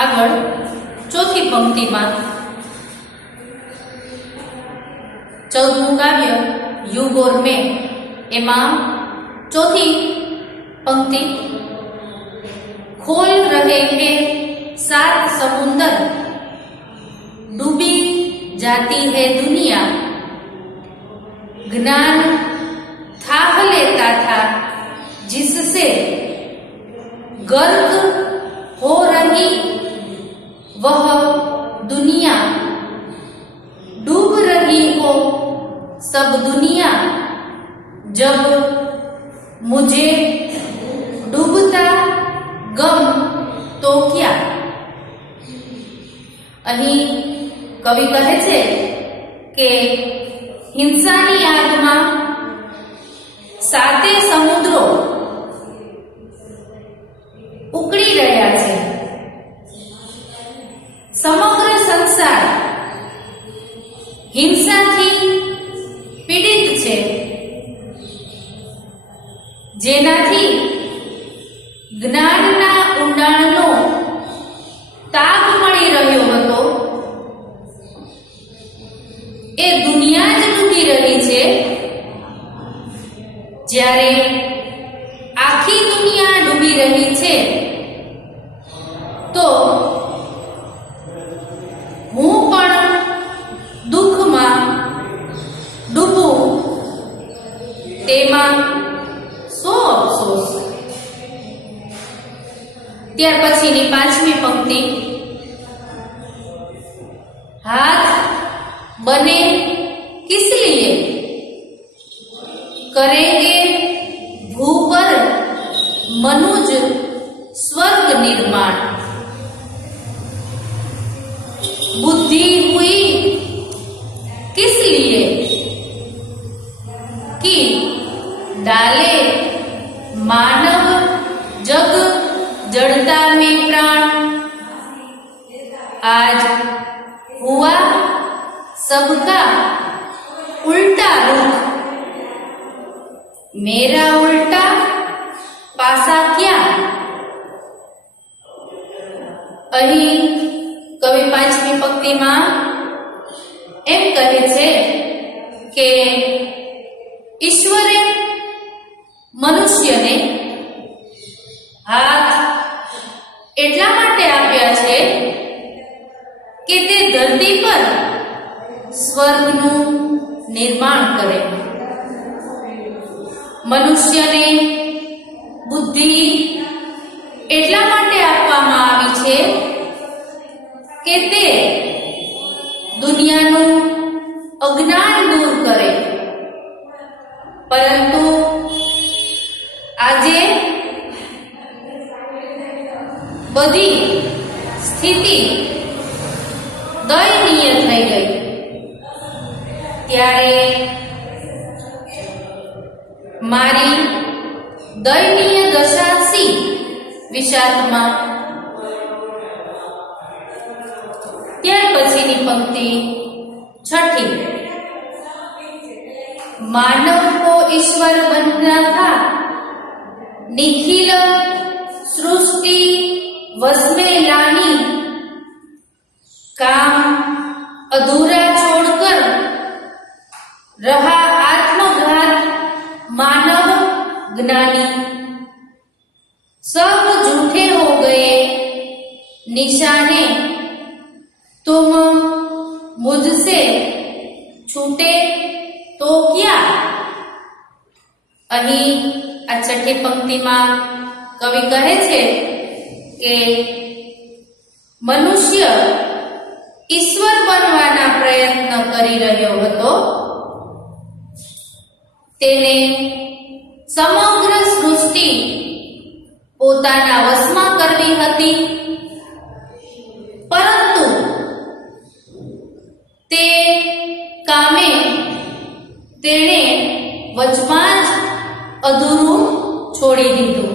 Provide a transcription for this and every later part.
આગળ ચોથી પંક્તિમાં 14મું કાવ્ય યુગ ઓર મેં, એમાં ચોથી पंक्ति, खोल रहे हैं सात समुंदर, डूबी जाती है दुनिया, ज्ञान थाह लेता था जिससे गर्क हो रही वह दुनिया, डूब रही हो सब दुनिया, जब मुझे डूबता गम तो क्या। અહીં કવિ કહે છે કે હિંસાની આગમાં સાતે સમુદ્રો ઉકળી રહ્યા છે, સમગ્ર સંસાર હિંસાથી પીડિત છે, જેનાથી જ્ઞાનના ઊંડાણનો તાગ મળી રહ્યો હતો, એ દુનિયા જ ડૂબી રહી છે, જ્યારે આખી દુનિયા ડૂબી રહી છે તો હું પણ દુઃખમાં ડૂબું, તેમાં સો અફસોસ। ત્યાર પછીની 5મી પંક્તિ, हाथ बने किस लिए, करेंगे भू पर मनुज स्वर्ग निर्माण, बुद्धि हुई किस लिए कि डाले मानव जग जड़ता में प्राण, आज हुआ सबका उल्टा रुख, मेरा उल्टा पासा क्या। અહીં કવિ 5મી પંક્તિમાં એમ કહે છે કે ઈશ્વરે મનુષ્યને હાથ એટલા માટે આપ્યા છે કે તે ધરતી પર સ્વર્ગનું નિર્માણ કરે, મનુષ્યને બુદ્ધિ એટલા માટે આપવામાં આવી છે કે તે દુનિયાનું અજ્ઞાન દૂર કરે, પરંતુ આજે બધી સ્થિતિ દયનીય થઈ ગઈ, ત્યારે મારી દયનીય દશા સી વિષાદમાં। ત્યાર પછીની પંક્તિ 6ઠી, मानव को ईश्वर बनना था, निखिल सृष्टि वश में लानी, काम अधूरा छोड़कर रहा आत्मघात मानव ज्ञानी, सब झूठे हो गए निशाने, तुम मुझसे छूटे तो क्या। અહીં આ 6ઠી પંક્તિમાં કવિ કહે છે કે મનુષ્ય ઈશ્વર બનવાના પ્રયત્ન કરી રહ્યો હતો, તેને સમગ્ર સૃષ્ટિ પોતાના વશમાં કરવી હતી, પરંતુ તે કામે તેણે વચમાં જ અધૂરું છોડી દીધું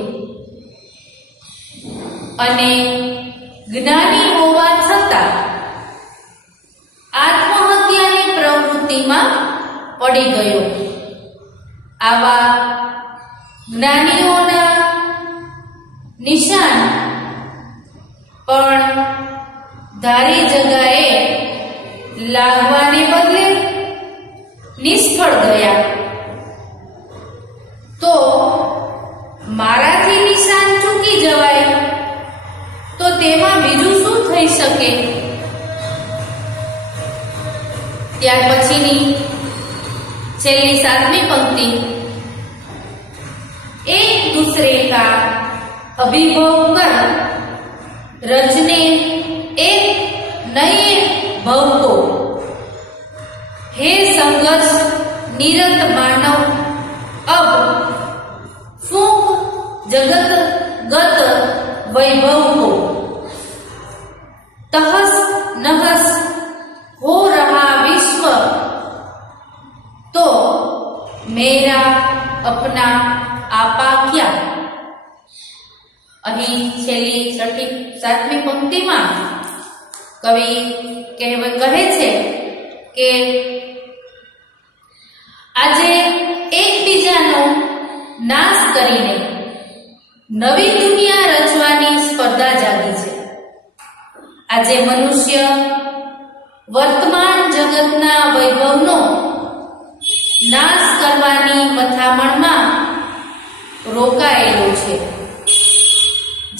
અને જ્ઞાની હોવા છતાં આત્મહત્યાની પ્રવૃત્તિમાં પડી ગયો। આવા જ્ઞાનીઓના નિશાન પણ ધારી જગાએ લાગવાને બદલે નિષ્ફળ ગયા. તો મારાથી નિશાન ચૂકી જવાય તો તેમાં બીજું શું થઈ શકે? ત્યાર પછીની છેલ્લી 7મી પંક્તિ, एक दूसरे का अभिभव कर रचने एक नए भव को, हे संघर्ष निरत मानव अब फूंक जगत गत वैभव को, तहस नहस हो रहा विश्व तो मेरा अपना आपा क्या. અહીં છેલ્લી 7મી પંક્તિમાં કવિ કહે છે કે આજે એકબીજાનો નાશ કરીને નવી દુનિયા રચવાની સ્પર્ધા જાગી છે. આજે મનુષ્ય વર્તમાન જગતના વૈભવનો નાશ કરવાની મથામણમાં રોકાયેલો છે.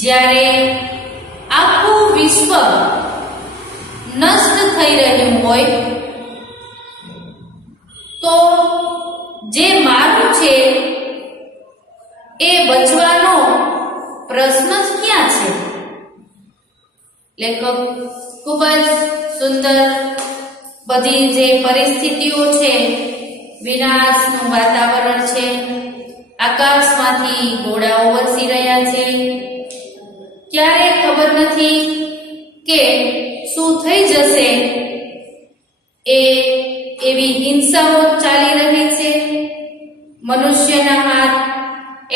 જ્યારે આખું વિશ્વ નષ્ટ થઈ રહ્યું હોય તો જે મારું છે એ બચવાનો પ્રશ્ન જ ક્યાં છે? લેખક ખૂબ જ સુંદર બધી જે પરિસ્થિતિઓ છે, વિનાશનું વાતાવરણ છે, આકાશમાંથી ગોળાઓ વરસી રહ્યા છે, ક્યારે ખબર નથી કે શું થઈ જશે, એવી હિંસાઓ ચાલી રહી છે. મનુષ્યના હાથ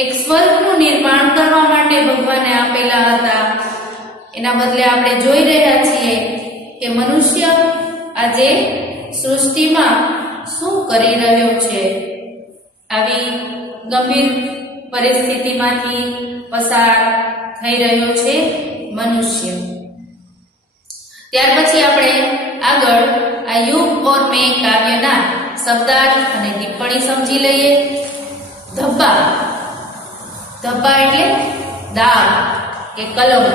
એક સ્વર્ગનું નિર્માણ કરવા માટે ભગવાને આપેલા હતા, એના બદલે આપણે જોઈ રહ્યા છીએ કે મનુષ્ય આજે સૃષ્ટિમાં શું કરી રહ્યો છે. આવી ગંભીર પરિસ્થિતિમાંથી પસાર થઈ રહ્યો છે મનુષ્ય. ત્યાર પછી આપણે આગળ આ યુગ ઓર મેં કાવ્યના શબ્દાર્થ અને ટિપ્પણી સમજી લઈએ. ધબ્બા, ધબ્બા એટલે દાગ કે કલમ.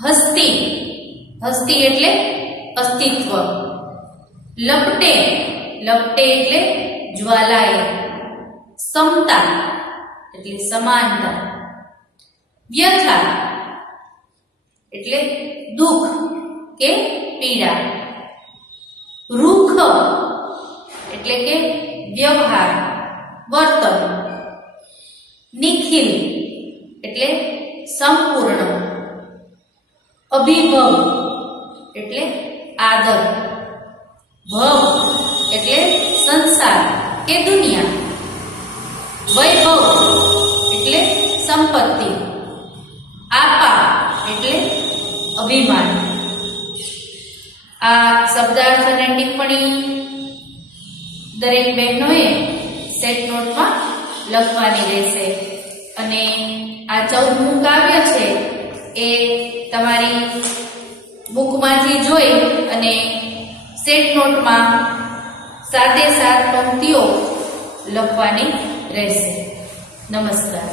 હસ્તી, હસ્તી એટલે અસ્તિત્વ. લપટે, લપટે એટલે જ્વાલાએ. સમતા એટલે સમાનતા. વ્યથા એટલે દુઃખ કે પીડા. રૂખ એટલે કે વ્યવહાર, વર્તન. નિખિલ એટલે સંપૂર્ણ. અભિભવ એટલે આદર. ભવ એટલે સંસાર કે દુનિયા. વૈભવ એટલે સંપત્તિ. આપા એટલે અભિમાન. આ શબ્દાર્થ અને ટિપ્પણી દરેક બહેનોએ સેટ નોટમાં લખવાની રહેશે. અને આ 14મું કાવ્ય છે એ તમારી બુકમાંથી જોઈ અને સેટ નોટમાં 7 પંક્તિઓ લખવાની રહેશે. નમસ્કાર.